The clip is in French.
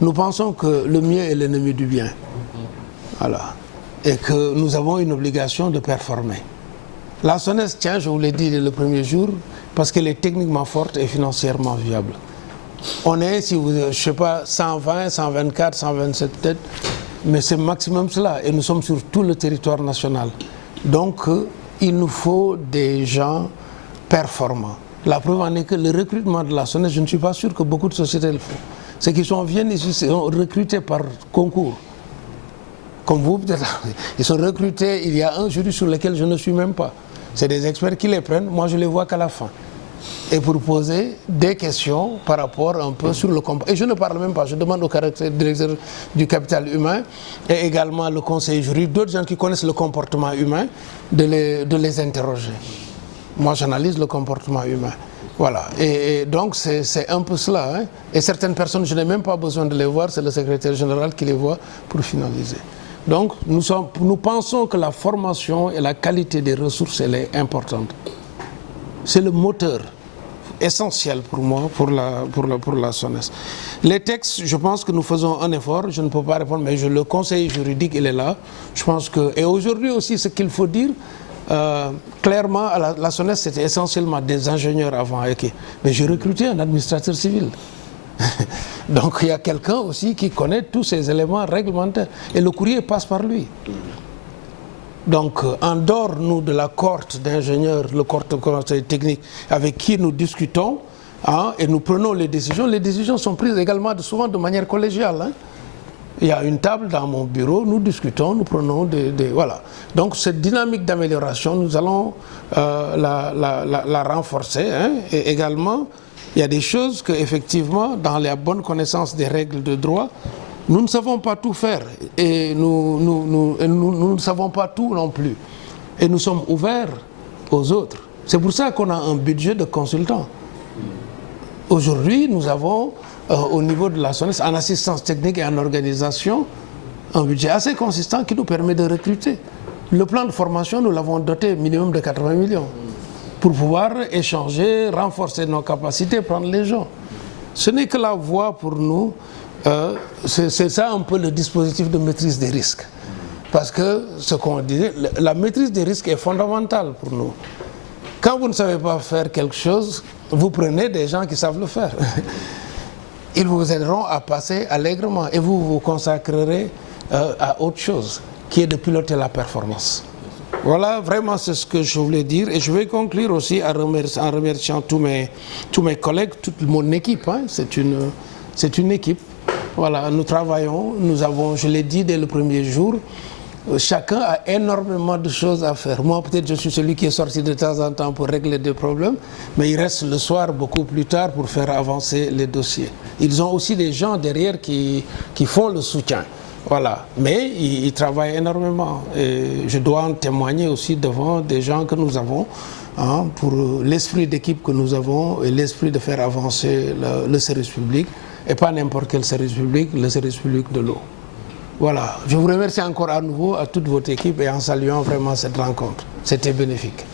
nous pensons que le mieux est l'ennemi du bien. Voilà. Et que nous avons une obligation de performer. La SONES tient, je vous l'ai dit le premier jour, parce qu'elle est techniquement forte et financièrement viable. On est, si vous, je ne sais pas, 120, 124, 127 peut-être, mais c'est maximum cela. Et nous sommes sur tout le territoire national. Donc, il nous faut des gens performants. La preuve en est que le recrutement de la SONES, je ne suis pas sûr que beaucoup de sociétés le font. Ceux qui viennent ici sont recrutés par concours. Comme vous, peut-être, ils sont recrutés, il y a un jury sur lequel je ne suis même pas. C'est des experts qui les prennent, moi je les vois qu'à la fin. Et pour poser des questions par rapport un peu sur le comportement. Et je ne parle même pas, je demande au directeur du capital humain et également le conseiller juridique, d'autres gens qui connaissent le comportement humain, de les interroger. Moi j'analyse le comportement humain. Voilà, et donc c'est un peu cela. Hein. Et certaines personnes, je n'ai même pas besoin de les voir, c'est le secrétaire général qui les voit pour finaliser. Donc nous pensons que la formation et la qualité des ressources, elle est importante. C'est le moteur essentiel pour moi, pour la SONES. Les textes, je pense que nous faisons un effort, je ne peux pas répondre, mais le conseil juridique, il est là. Je pense que, et aujourd'hui aussi, ce qu'il faut dire, clairement, la SONES, c'était essentiellement des ingénieurs avant, mais j'ai recruté un administrateur civil. Donc il y a quelqu'un aussi qui connaît tous ces éléments réglementaires, et le courrier passe par lui. Donc, en dehors, nous, de la cohorte d'ingénieurs, le cohorte de conseil technique avec qui nous discutons et nous prenons les décisions sont prises également souvent de manière collégiale. Hein. Il y a une table dans mon bureau, nous discutons, nous prenons voilà. Donc, cette dynamique d'amélioration, nous allons la renforcer. Hein. Et également, il y a des choses que, effectivement, dans la bonne connaissance des règles de droit, nous ne savons pas tout faire et nous ne savons pas tout non plus. Et nous sommes ouverts aux autres. C'est pour ça qu'on a un budget de consultants. Aujourd'hui, nous avons, au niveau de la SONES, en assistance technique et en organisation, un budget assez consistant qui nous permet de recruter. Le plan de formation, nous l'avons doté minimum de 80 millions pour pouvoir échanger, renforcer nos capacités, prendre les gens. Ce n'est que la voie pour nous. C'est ça un peu le dispositif de maîtrise des risques. Parce que, ce qu'on disait, la maîtrise des risques est fondamentale pour nous. Quand vous ne savez pas faire quelque chose, vous prenez des gens qui savent le faire. Ils vous aideront à passer allègrement et vous vous consacrerez à autre chose, qui est de piloter la performance. Voilà, vraiment, c'est ce que je voulais dire. Et je vais conclure aussi en remerciant tous mes collègues, toute mon équipe. Hein. C'est une équipe. Voilà, nous travaillons, nous avons, je l'ai dit dès le premier jour, chacun a énormément de choses à faire. Moi, peut-être, je suis celui qui est sorti de temps en temps pour régler des problèmes, mais il reste le soir, beaucoup plus tard, pour faire avancer les dossiers. Ils ont aussi des gens derrière qui font le soutien. Voilà, mais ils travaillent énormément. Et je dois en témoigner aussi devant des gens que nous avons, hein, pour l'esprit d'équipe que nous avons et l'esprit de faire avancer le service public. Et pas n'importe quel service public, le service public de l'eau. Voilà, je vous remercie encore à nouveau, à toute votre équipe, et en saluant vraiment cette rencontre. C'était bénéfique.